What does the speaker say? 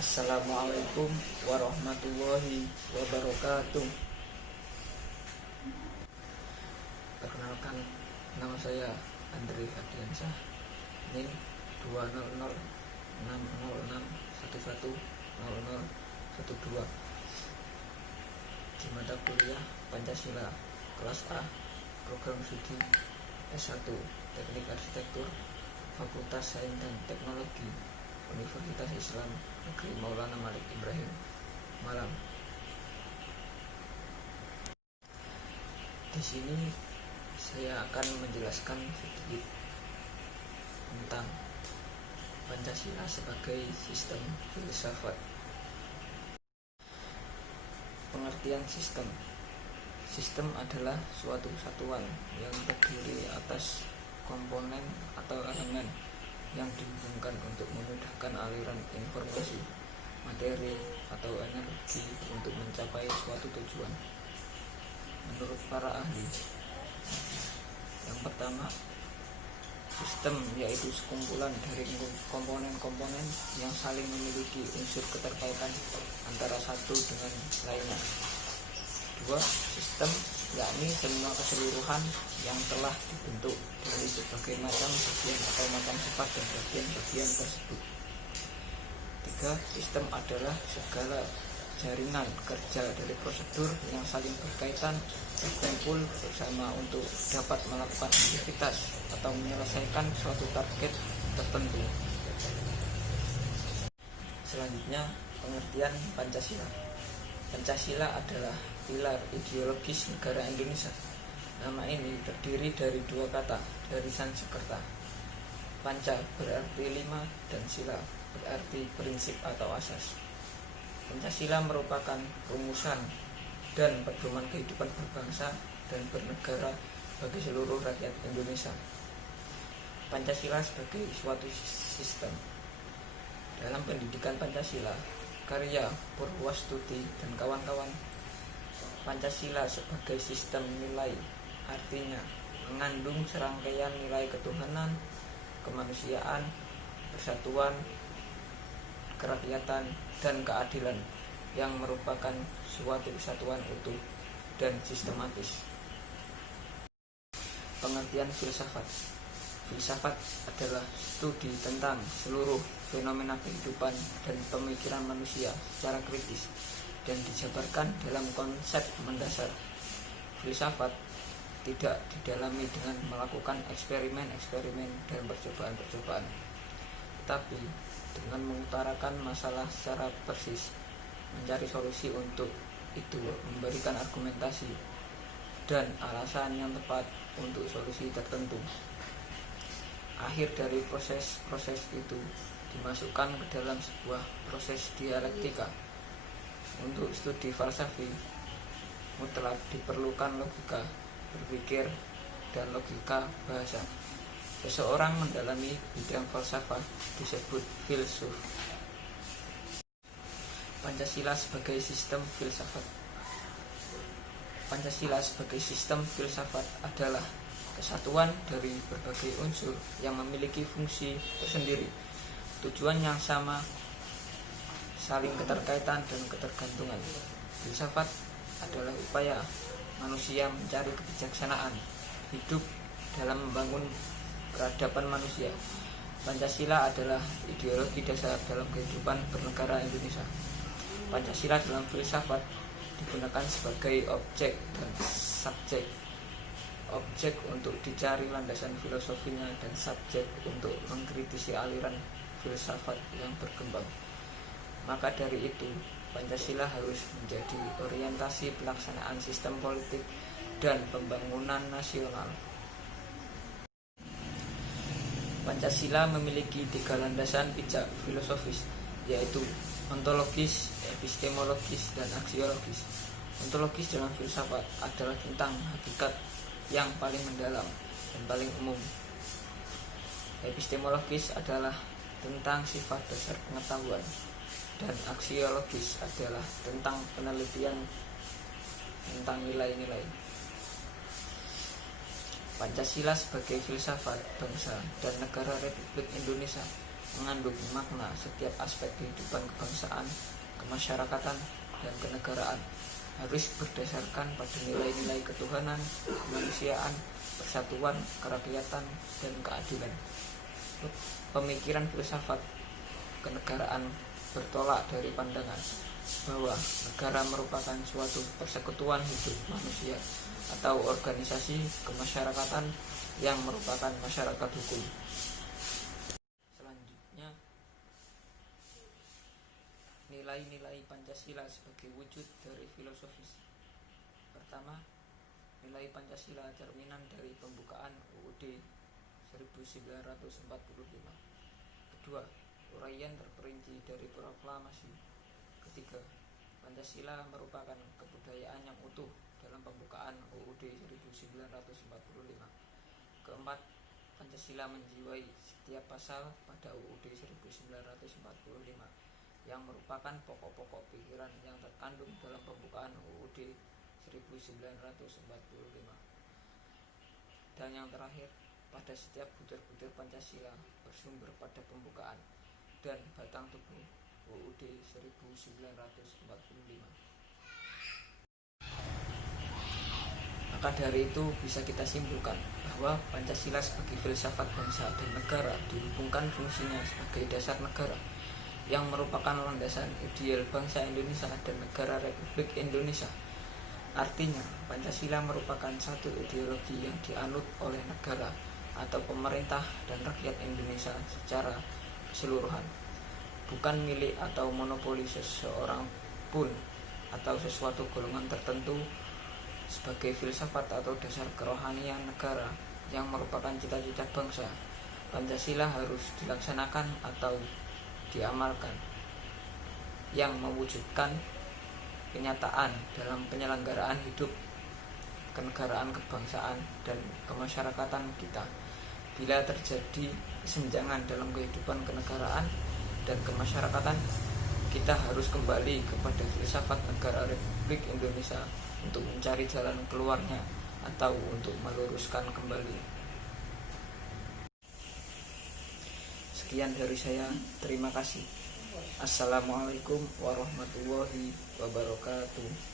Assalamualaikum warahmatullahi wabarakatuh. Perkenalkan, nama saya Andre Fadiansyah, NIM 2006061100012 di mata kuliah Pancasila kelas A, program studi S1 Teknik Arsitektur, Fakultas Sains dan Teknologi, Universitas Islam Negeri Maulana Malik Ibrahim, Malang. Di sini saya akan menjelaskan sedikit tentang Pancasila sebagai sistem filsafat. Pengertian sistem. Sistem adalah suatu satuan yang terdiri atas komponen atau elemen yang dihubungkan untuk memudahkan aliran informasi, materi, atau energi untuk mencapai suatu tujuan. Menurut para ahli, yang pertama, sistem yaitu sekumpulan dari komponen-komponen yang saling memiliki unsur keterkaitan antara satu dengan lainnya. Dua, sistem yakni semua keseluruhan yang telah dibentuk dari berbagai macam bagian atau macam sifat dan bagian-bagian tersebut. Tiga, sistem adalah segala jaringan kerja dari prosedur yang saling berkaitan berkumpul bersama untuk dapat melakukan aktivitas atau menyelesaikan suatu target tertentu. Selanjutnya, pengertian Pancasila. Pancasila adalah pilar ideologis negara Indonesia. Nama ini terdiri dari dua kata dari Sanskerta. Panca berarti 5 dan sila berarti prinsip atau asas. Pancasila merupakan rumusan dan pedoman kehidupan berbangsa dan bernegara bagi seluruh rakyat Indonesia. Pancasila sebagai suatu sistem. Dalam pendidikan Pancasila, karya Purwostuti dan kawan-kawan, Pancasila sebagai sistem nilai artinya mengandung serangkaian nilai ketuhanan, kemanusiaan, persatuan, kerakyatan, dan keadilan yang merupakan suatu kesatuan utuh dan sistematis. Pengertian filsafat. Filsafat adalah studi tentang seluruh fenomena kehidupan dan pemikiran manusia secara kritis dan dijabarkan dalam konsep mendasar. Filsafat tidak didalami dengan melakukan eksperimen-eksperimen dan percobaan-percobaan, tetapi dengan mengutarakan masalah secara persis, mencari solusi untuk itu, memberikan argumentasi dan alasan yang tepat untuk solusi tertentu. Akhir dari proses-proses itu dimasukkan ke dalam sebuah proses dialektika. Untuk studi falsafi mutlak diperlukan logika berpikir dan logika bahasa. Seseorang mendalami bidang falsafah disebut filsuf. Pancasila sebagai sistem filsafat. Pancasila sebagai sistem filsafat adalah kesatuan dari berbagai unsur yang memiliki fungsi tersendiri, tujuan yang sama, saling keterkaitan dan ketergantungan. Filsafat adalah upaya manusia mencari kebijaksanaan hidup dalam membangun peradaban manusia. Pancasila adalah ideologi dasar dalam kehidupan bernegara Indonesia. Pancasila dalam filsafat digunakan sebagai objek dan subjek. Objek untuk dicari landasan filosofinya dan subjek untuk mengkritisi aliran filsafat yang berkembang. Maka dari itu, Pancasila harus menjadi orientasi pelaksanaan sistem politik dan pembangunan nasional. Pancasila memiliki 3 landasan pijak filosofis, yaitu ontologis, epistemologis, dan aksiologis. Ontologis dalam filsafat adalah tentang hakikat yang paling mendalam dan paling umum. Epistemologis adalah tentang sifat dasar pengetahuan, dan aksiologis adalah tentang penelitian tentang nilai-nilai. Pancasila sebagai filsafat bangsa dan negara Republik Indonesia mengandung makna setiap aspek kehidupan kebangsaan, kemasyarakatan, dan kenegaraan harus berdasarkan pada nilai-nilai ketuhanan, kemanusiaan, persatuan, kerakyatan, dan keadilan. Pemikiran filsafat kenegaraan bertolak dari pandangan bahwa negara merupakan suatu persekutuan hidup manusia atau organisasi kemasyarakatan yang merupakan masyarakat hukum. Selanjutnya, nilai-nilai Pancasila sebagai wujud dari filosofis. Pertama, nilai Pancasila cerminan dari pembukaan UUD 1945. Kedua, uraian terperinci dari proklamasi. Ketiga, Pancasila merupakan kebudayaan yang utuh dalam pembukaan UUD 1945. Keempat, Pancasila menjiwai setiap pasal pada UUD 1945 yang merupakan pokok-pokok pikiran yang terkandung dalam pembukaan UUD 1945. Dan yang terakhir, pada setiap butir-butir Pancasila bersumber pada pembukaan dan batang tubuh UUD 1945. Maka dari itu bisa kita simpulkan bahwa Pancasila sebagai filsafat bangsa dan negara dihubungkan fungsinya sebagai dasar negara yang merupakan landasan ideal bangsa Indonesia dan negara Republik Indonesia. Artinya, Pancasila merupakan satu ideologi yang dianut oleh negara atau pemerintah dan rakyat Indonesia secara keseluruhan, bukan milik atau monopoli seseorang pun atau sesuatu golongan tertentu. Sebagai filsafat atau dasar kerohanian negara yang merupakan cita-cita bangsa, Pancasila harus dilaksanakan atau diamalkan, yang mewujudkan kenyataan dalam penyelenggaraan hidup kenegaraan, kebangsaan, dan kemasyarakatan kita. Bila terjadi kesenjangan dalam kehidupan kenegaraan dan kemasyarakatan, kita harus kembali kepada filsafat negara Republik Indonesia untuk mencari jalan keluarnya atau untuk meluruskan kembali. Sekian dari saya, terima kasih. Assalamualaikum warahmatullahi wabarakatuh.